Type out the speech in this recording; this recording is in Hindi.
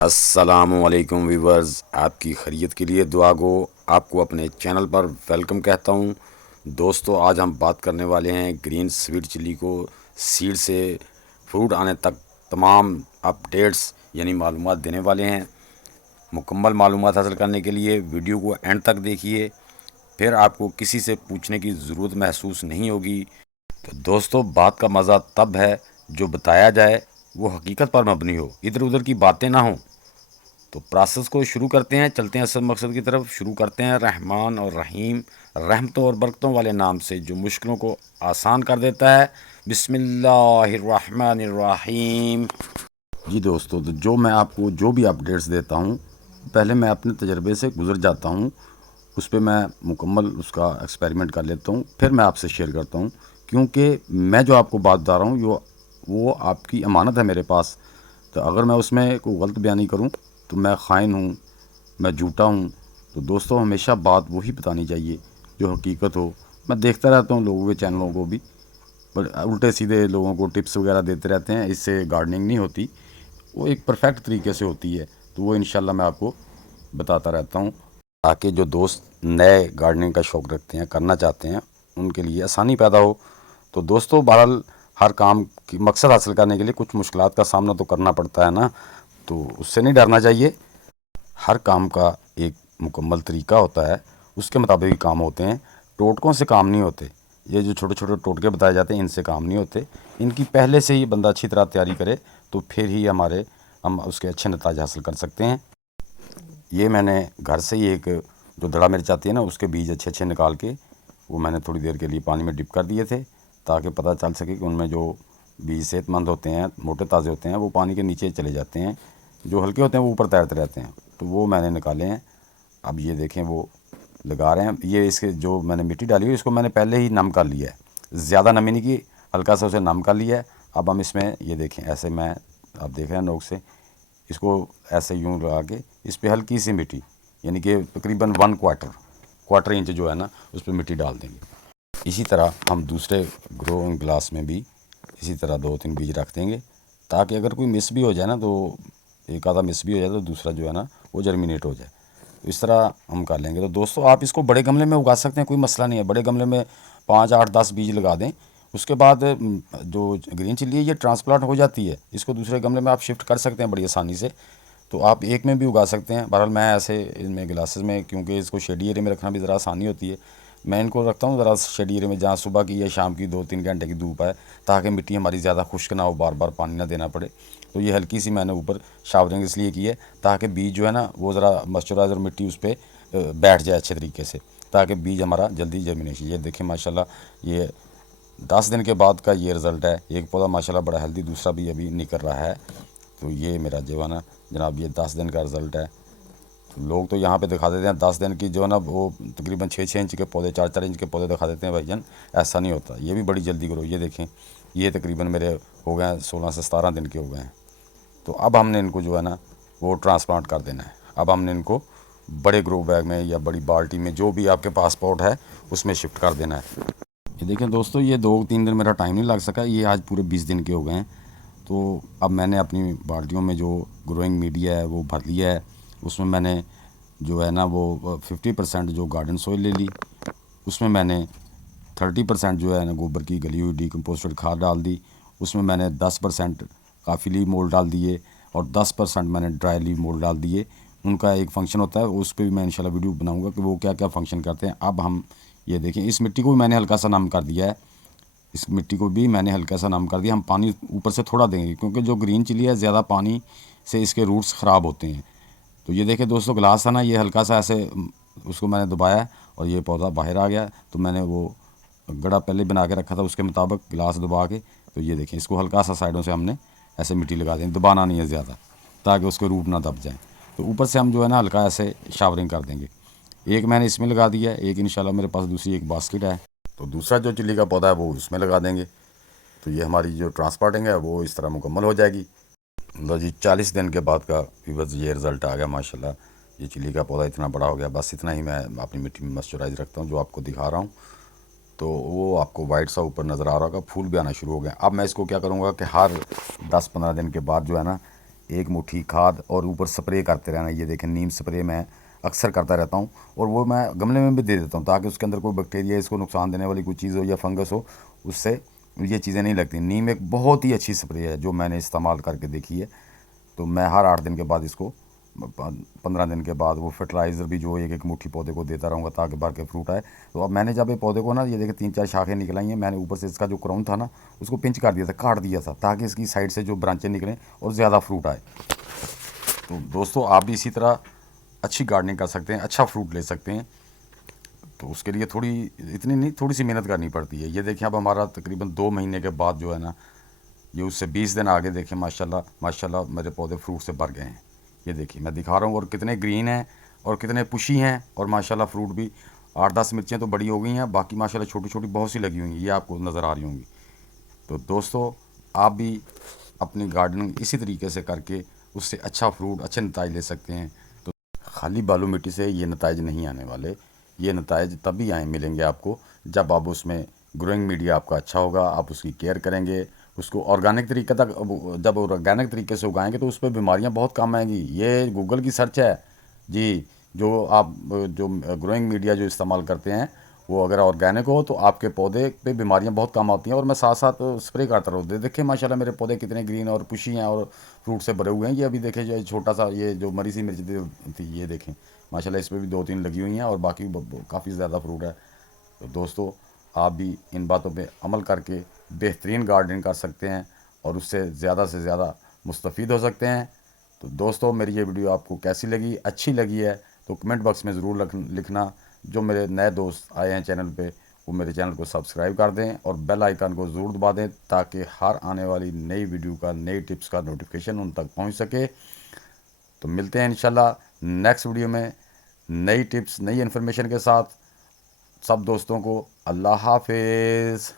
अस्सलामुअलैकुम वीवर्स, आपकी खैरियत के लिए दुआ गो। आपको अपने चैनल पर वेलकम कहता हूँ। दोस्तों, आज हम बात करने वाले हैं ग्रीन स्वीट चिली को सीड से फ्रूट आने तक तमाम अपडेट्स यानी मालूमात देने वाले हैं। मुकम्मल मालूमात हासिल करने के लिए वीडियो को एंड तक देखिए, फिर आपको किसी से पूछने की ज़रूरत महसूस नहीं होगी। तो दोस्तों, बात का मज़ा तब है जो बताया जाए वो हकीकत पर मबनी हो, इधर उधर की बातें ना हों। तो प्रोसेस को शुरू करते हैं, चलते हैं असल मकसद की तरफ। शुरू करते हैं रहमान और रहीम, रहमतों और बरकतों वाले नाम से जो मुश्किलों को आसान कर देता है। बिस्मिल्लाहिर्रहमानिर्रहीम। जी दोस्तों, तो जो मैं आपको जो भी अपडेट्स देता हूँ, पहले मैं अपने तजर्बे से गुजर जाता हूँ, उस पर मैं मुकम्मल उसका एक्सपेरिमेंट कर लेता हूँ, फिर मैं आपसे शेयर करता हूँ। क्योंकि मैं जो आपको बात बता रहा हूँ वो आपकी अमानत है मेरे पास। तो अगर मैं उसमें कोई गलत बयानी करूँ तो मैं ख़ाइन हूँ, मैं झूठा हूँ। तो दोस्तों, हमेशा बात वही बतानी चाहिए जो हकीकत हो। मैं देखता रहता हूँ लोगों के चैनलों को भी, पर उल्टे सीधे लोगों को टिप्स वगैरह देते रहते हैं, इससे गार्डनिंग नहीं होती। वो एक परफेक्ट तरीके से होती है, तो वो इंशाल्लाह मैं आपको बताता रहता हूँ, ताकि जो दोस्त नए गार्डनिंग का शौक़ रखते हैं, करना चाहते हैं, उनके लिए आसानी पैदा हो। तो दोस्तों, बहरहाल हर काम की मकसद हासिल करने के लिए कुछ मुश्किलात का सामना तो करना पड़ता है ना, तो उससे नहीं डरना चाहिए। हर काम का एक मुकम्मल तरीका होता है, उसके मुताबिक ही काम होते हैं। टोटकों से काम नहीं होते। ये जो छोटे छोटे टोटके बताए जाते हैं, इनसे काम नहीं होते। इनकी पहले से ही बंदा अच्छी तरह तैयारी करे, तो फिर ही हम उसके अच्छे नतीजे हासिल कर सकते हैं। ये मैंने घर से ही एक जो दड़ा मिर्च आती है ना, उसके बीज अच्छे अच्छे निकाल के वो मैंने थोड़ी देर के लिए पानी में डिप कर दिए थे, ताकि पता चल सके कि उनमें जो बीज सेहतमंद होते हैं, मोटे ताज़े होते हैं, वो पानी के नीचे चले जाते हैं। जो हल्के होते हैं वो ऊपर तैरते रहते हैं। तो वो मैंने निकाले हैं। अब ये देखें, वो लगा रहे हैं। ये इसके जो मैंने मिट्टी डाली हुई, इसको मैंने पहले ही नम कर लिया है। ज़्यादा नमी नहीं की, हल्का सा उसे नम कर लिया है। अब हम इसमें ये देखें, ऐसे मैं, आप देख रहे हैं नोक से, इसको ऐसे यूँ लगा के इस पर हल्की सी मिट्टी, यानी कि तकरीबन क्वार्टर इंच जो है ना, उस पर मिट्टी डाल देंगे। इसी तरह हम दूसरे ग्रोइंग ग्लास में भी इसी तरह 2-3 बीज रख देंगे, ताकि अगर कोई मिस भी हो जाए ना, तो एक आधा मिस भी हो जाए तो दूसरा जो है ना वो जर्मिनेट हो जाए। तो इस तरह हम कर लेंगे। तो दोस्तों, आप इसको बड़े गमले में उगा सकते हैं, कोई मसला नहीं है। बड़े गमले में 5-8-10 बीज लगा दें। उसके बाद जो ग्रीन चिल्ली है ये ट्रांसप्लांट हो जाती है, इसको दूसरे गमले में आप शिफ्ट कर सकते हैं बड़ी आसानी से। तो आप एक में भी उगा सकते हैं। बहरहाल मैं ऐसे इनमें ग्लासेस में, क्योंकि इसको शेडी एरिया में रखना भी ज़रा आसानी होती है, मैं इनको रखता हूँ ज़रा शेडी एरिया में, जहाँ सुबह की या शाम की 2-3 घंटे की धूप है, ताकि मिट्टी हमारी ज़्यादा खुश्क ना हो, बार बार पानी ना देना पड़े। तो ये हल्की सी मैंने ऊपर शावरिंग इसलिए की है, ताकि बीज जो है ना वो ज़रा मॉइस्चराइज और मिट्टी उस पर बैठ जाए अच्छे तरीके से, ताकि बीज हमारा जल्दी जर्मिनेशन। ये देखें माशाल्लाह, ये 10 दिन के बाद का ये रिज़ल्ट है। एक पौधा माशाल्लाह बड़ा हेल्दी, दूसरा भी अभी निकल रहा है। तो ये मेरा जो है ना जनाब, ये 10 दिन का रिज़ल्ट है। तो लोग तो यहाँ पे दिखा देते हैं 10 दिन की जो है ना, वो तकरीबन 6-6 इंच के पौधे, 4-4 इंच के पौधे दिखा देते हैं भाईजान। ऐसा नहीं होता, ये भी बड़ी जल्दी ग्रो। ये देखें, ये तकरीबन मेरे हो गए हैं 16 से 17 दिन के हो गए हैं। तो अब हमने इनको जो है ना वो ट्रांसप्लांट कर देना है। अब हमने इनको बड़े ग्रो बैग में या बड़ी बाल्टी में, जो भी आपके पास पॉट है, उसमें शिफ्ट कर देना है। ये देखें दोस्तों, ये 2-3 दिन मेरा टाइम नहीं लग सका, ये आज पूरे 20 दिन के हो गए हैं। तो अब मैंने अपनी बाल्टियों में जो ग्रोइंग मीडिया है वो भर लिया है। उसमें मैंने जो है ना वो 50% जो गार्डन सॉइल ले ली, उसमें मैंने 30% जो है ना गोबर की गली हुई डिकम्पोस्टेड खाद डाल दी। उसमें मैंने 10% काफ़ी लीव मोल्ड डाल दिए, और 10% मैंने ड्राई लीव मोल्ड डाल दिए। उनका एक फ़ंक्शन होता है, उस पर भी मैं इंशाल्लाह वीडियो बनाऊंगा कि वो क्या क्या फ़ंक्शन करते हैं। अब हम ये देखें, इस मिट्टी को भी मैंने हल्का सा नम कर दिया है। इस मिट्टी को भी मैंने हल्का सा नम कर दिया। हम पानी ऊपर से थोड़ा देंगे, क्योंकि जो ग्रीन चिली है ज़्यादा पानी से इसके रूट्स ख़राब होते हैं। तो ये देखें दोस्तों, गिलास था ना, ये हल्का सा ऐसे उसको मैंने दबाया और ये पौधा बाहर आ गया। तो मैंने वो गड़ा पहले बना के रखा था, उसके मुताबिक गिलास दबा के, तो ये देखें, इसको हल्का सा साइडों से हमने ऐसे मिट्टी लगा दें, दबाना नहीं है ज़्यादा, ताकि उसके रूट ना दब जाएँ। तो ऊपर से हम जो है ना हल्का ऐसे शावरिंग कर देंगे। एक मैंने इसमें लगा दिया है, एक इंशाल्लाह मेरे पास दूसरी एक बास्केट है, तो दूसरा जो चिल्ली का पौधा है वो उसमें लगा देंगे। तो ये हमारी जो ट्रांसप्लांटिंग है वो इस तरह मुकम्मल हो जाएगी। लो जी, 40 दिन के बाद का बस ये रिज़ल्ट आ गया माशाल्लाह। ये चिली का पौधा इतना बड़ा हो गया। बस इतना ही मैं अपनी मिट्टी में मॉइस्चराइज रखता हूँ, जो आपको दिखा रहा हूँ। तो वो आपको वाइट सा ऊपर नज़र आ रहा होगा, फूल भी आना शुरू हो गए। अब मैं इसको क्या करूँगा कि हर 10-15 दिन के बाद जो है ना, एक मुट्ठी खाद और ऊपर स्प्रे करते रहना। ये देखें नीम स्प्रे मैं अक्सर करता रहता हूँ, और वो मैं गमले में भी दे देता हूँ ताकि उसके अंदर कोई बैक्टीरिया इसको नुकसान देने वाली कोई चीज़ हो या फंगस हो, उससे ये चीज़ें नहीं लगती। नीम एक बहुत ही अच्छी स्प्रे है जो मैंने इस्तेमाल करके देखी है। तो मैं हर 8 दिन के बाद इसको 15 दिन के बाद वो फर्टिलाइज़र भी जो एक एक मुट्ठी पौधे को देता रहूँगा ताकि भर के फ्रूट आए। तो अब मैंने जब ये पौधे को ना, ये देखिए 3-4 शाखें निकल आई हैं, मैंने ऊपर से इसका जो क्राउन था ना उसको पिंच कर दिया था, काट दिया था, ताकि इसकी साइड से जो ब्रांचें निकलें और ज़्यादा फ्रूट आए। तो दोस्तों आप भी इसी तरह अच्छी गार्डनिंग कर सकते हैं, अच्छा फ्रूट ले सकते हैं। तो उसके लिए थोड़ी, इतनी नहीं, थोड़ी सी मेहनत करनी पड़ती है। ये देखें अब हमारा तकरीबन 2 महीने के बाद जो है ना, ये उससे 20 दिन आगे देखें माशाल्लाह माशाल्लाह मेरे पौधे फ्रूट से भर गए हैं। ये देखिए मैं दिखा रहा हूँ, और कितने ग्रीन हैं और कितने पुशी हैं, और माशाल्लाह फ्रूट भी 8-10 मिर्चें तो बड़ी हो गई हैं, बाकी माशाल्लाह छोटी छोटी बहुत सी लगी हुई हैं, ये आपको नज़र आ रही होंगी। तो दोस्तों आप भी अपनी गार्डनिंग इसी तरीके से करके उससे अच्छा फ्रूट, अच्छे नताइज ले सकते हैं। तो खाली बालू मिट्टी से ये नताइज नहीं आने वाले। ये नताइज तभी आए मिलेंगे आपको जब आप उसमें ग्रोइंग मीडिया आपका अच्छा होगा, आप उसकी केयर करेंगे, उसको ऑर्गेनिक तरीके तक, जब ऑर्गेनिक तरीके से उगाएंगे तो उस पर बीमारियां बहुत कम आएंगी। ये गूगल की सर्च है जी। जो आप जो ग्रोइंग मीडिया जो इस्तेमाल करते हैं वो अगर ऑर्गेनिक हो तो आपके पौधे पे बीमारियां बहुत कम आती हैं। और मैं साथ साथ स्प्रे करता रहूँ। देखिए माशाल्लाह मेरे पौधे कितने ग्रीन और पुशी हैं और फ्रूट से भरे हुए हैं। ये अभी देखें जो छोटा सा ये जो मरी सी मिर्च थी, ये देखें माशाल्लाह इस पर भी 2-3 लगी हुई हैं, और बाकी काफ़ी ज़्यादा फ्रूट है। तो दोस्तों आप भी इन बातों पे अमल करके बेहतरीन गार्डनिंग कर सकते हैं और उससे ज़्यादा से ज़्यादा मुस्तफ़ीद हो सकते हैं। तो दोस्तों मेरी ये वीडियो आपको कैसी लगी, अच्छी लगी है तो कमेंट बॉक्स में ज़रूर लिखना। जो मेरे नए दोस्त आए हैं चैनल पे वो मेरे चैनल को सब्सक्राइब कर दें और बेल आइकन को ज़रूर दबा दें ताकि हर आने वाली नई वीडियो का, नई टिप्स का नोटिफिकेशन उन तक पहुंच सके। तो मिलते हैं इंशाल्लाह नेक्स्ट वीडियो में नई टिप्स, नई इन्फॉर्मेशन के साथ। सब दोस्तों को अल्लाह हाफिज़।